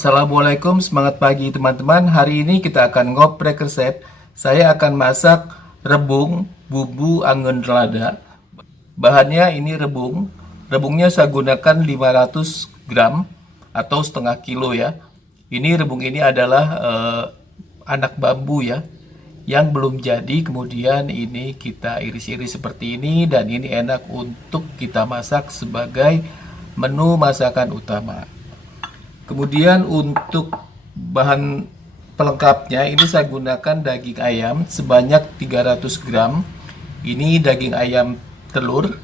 Assalamualaikum, semangat pagi teman-teman. Hari ini kita akan ngoprek resep. Saya akan masak rebung bumbu angin lada. Bahannya ini rebung. Rebungnya saya gunakan 500 gram atau setengah kilo ya. Ini rebung ini adalah anak bambu ya, yang belum jadi. Kemudian ini kita iris-iris seperti ini, dan ini enak untuk kita masak sebagai menu masakan utama. Kemudian untuk bahan pelengkapnya ini saya gunakan daging ayam sebanyak 300 gram. Ini daging ayam telur.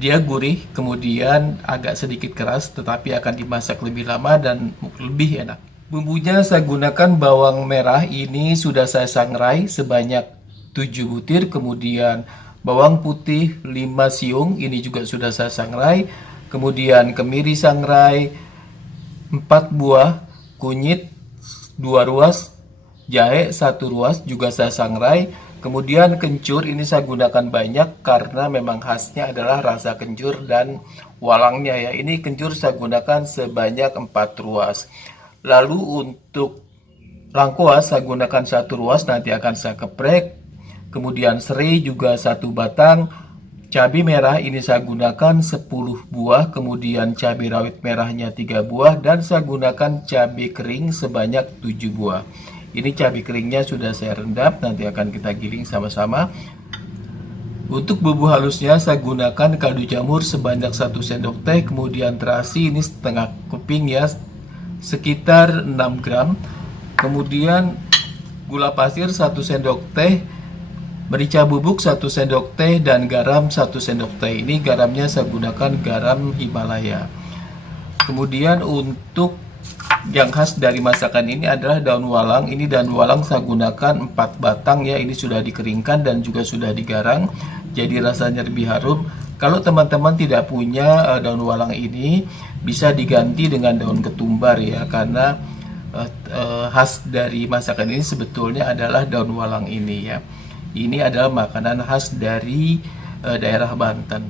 Dia gurih, kemudian agak sedikit keras, tetapi akan dimasak lebih lama dan lebih enak. Bumbunya saya gunakan bawang merah, ini sudah saya sangrai sebanyak 7 butir. Kemudian bawang putih 5 siung, ini juga sudah saya sangrai. Kemudian kemiri sangrai 4 buah, kunyit 2 ruas, jahe 1 ruas juga saya sangrai. Kemudian kencur ini saya gunakan banyak karena memang khasnya adalah rasa kencur dan walangnya ya. Ini kencur saya gunakan sebanyak 4 ruas. Lalu untuk lengkuas saya gunakan 1 ruas, nanti akan saya geprek. Kemudian serai juga 1 batang. Cabai merah ini saya gunakan 10 buah, kemudian cabai rawit merahnya 3 buah, dan saya gunakan cabai kering sebanyak 7 buah. Ini cabai keringnya sudah saya rendam, nanti akan kita giling sama-sama. Untuk bumbu halusnya saya gunakan kaldu jamur sebanyak 1 sendok teh, kemudian terasi ini setengah keping ya, sekitar 6 gram. Kemudian gula pasir 1 sendok teh, merica bubuk 1 sendok teh, dan garam 1 sendok teh. Ini garamnya saya gunakan garam Himalaya. Kemudian untuk yang khas dari masakan ini adalah daun walang. Ini daun walang saya gunakan 4 batang ya. Ini sudah dikeringkan dan juga sudah digarang, jadi rasanya lebih harum. Kalau teman-teman tidak punya daun walang ini, bisa diganti dengan daun ketumbar ya, karena khas dari masakan ini sebetulnya adalah daun walang ini ya. Ini adalah makanan khas dari daerah Banten.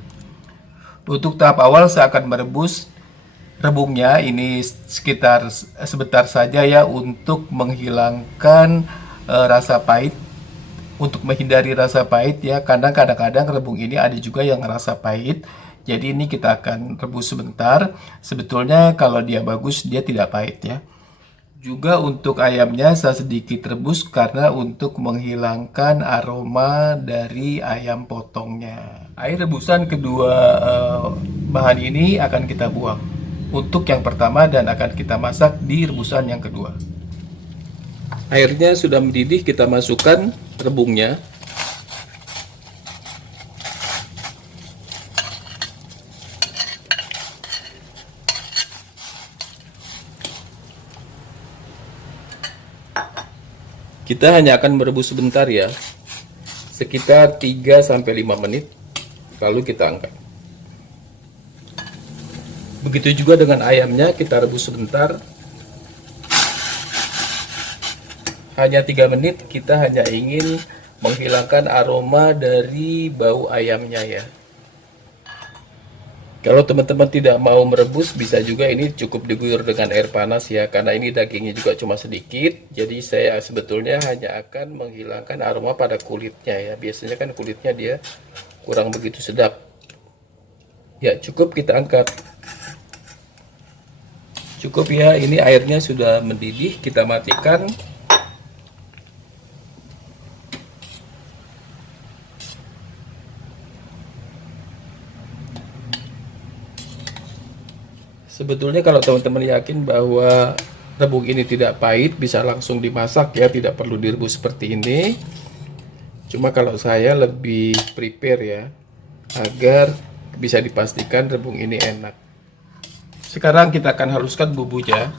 Untuk tahap awal saya akan merebus rebungnya ini sebentar saja ya, untuk menghilangkan rasa pahit, untuk menghindari rasa pahit ya, karena kadang-kadang rebung ini ada juga yang rasa pahit. Jadi ini kita akan rebus sebentar. Sebetulnya kalau dia bagus dia tidak pahit ya. Juga untuk ayamnya saya sedikit rebus karena untuk menghilangkan aroma dari ayam potongnya. Air rebusan kedua bahan ini akan kita buang untuk yang pertama, dan akan kita masak di rebusan yang kedua. Airnya sudah mendidih, kita masukkan rebungnya. Kita hanya akan merebus sebentar ya, sekitar 3-5 menit, lalu kita angkat. Begitu juga dengan ayamnya, kita rebus sebentar, hanya 3 menit. Kita hanya ingin menghilangkan aroma dari bau ayamnya ya. Kalau teman-teman tidak mau merebus, bisa juga ini cukup diguyur dengan air panas ya, karena ini dagingnya juga cuma sedikit. Jadi saya sebetulnya hanya akan menghilangkan aroma pada kulitnya ya. Biasanya kan kulitnya dia kurang begitu sedap. Ya cukup, kita angkat. Cukup ya, ini airnya sudah mendidih, kita matikan. Sebetulnya kalau teman-teman yakin bahwa rebung ini tidak pahit, bisa langsung dimasak ya, tidak perlu direbus seperti ini. Cuma kalau saya lebih prepare ya, agar bisa dipastikan rebung ini enak. Sekarang kita akan haluskan bumbunya.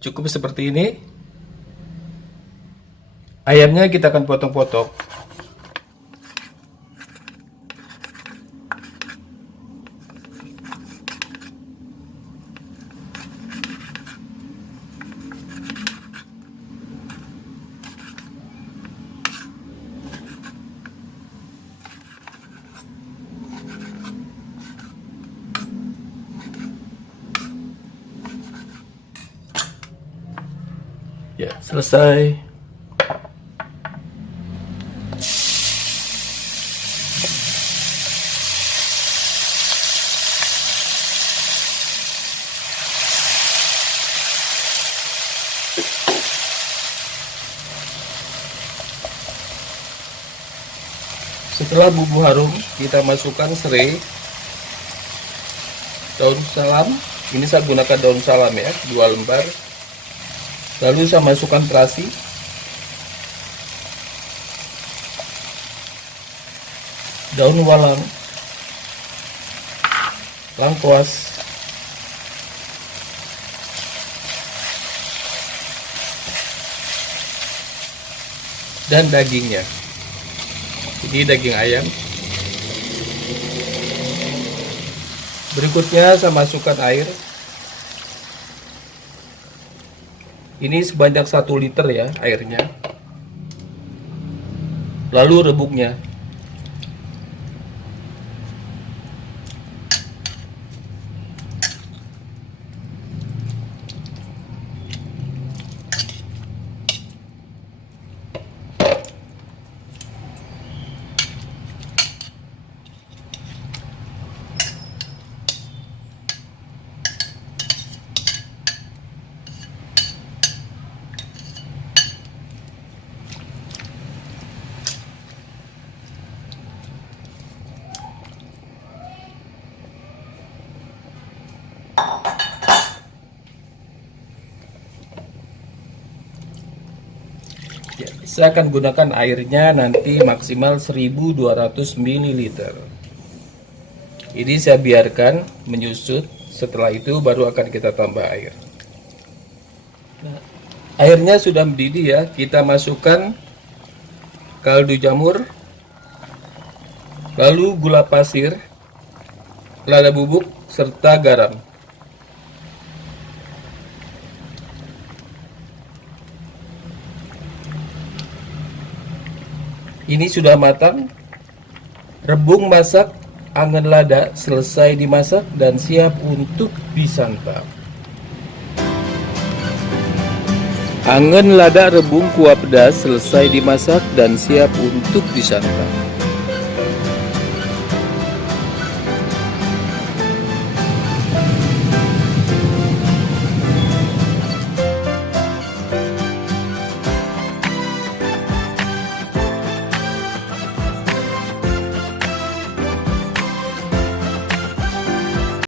Cukup seperti ini. Ayamnya kita akan potong-potong. Ya, selesai. Setelah bumbu harum, kita masukkan serai, daun salam. Ini saya gunakan daun salam ya, 2 lembar. Lalu saya masukkan terasi, daun walang, lengkuas, dan dagingnya. Ini daging ayam. Berikutnya saya masukkan air. Ini sebanyak 1 liter ya airnya. Lalu rebungnya. Ya, saya akan gunakan airnya nanti maksimal 1200 ml. Ini saya biarkan menyusut. Setelah itu baru akan kita tambah air. Nah, airnya sudah mendidih ya. Kita masukkan kaldu jamur, lalu gula pasir, lada bubuk, serta garam. Ini sudah matang. Rebung masak angen lada selesai dimasak dan siap untuk disantap. Angen lada rebung kuah pedas selesai dimasak dan siap untuk disantap.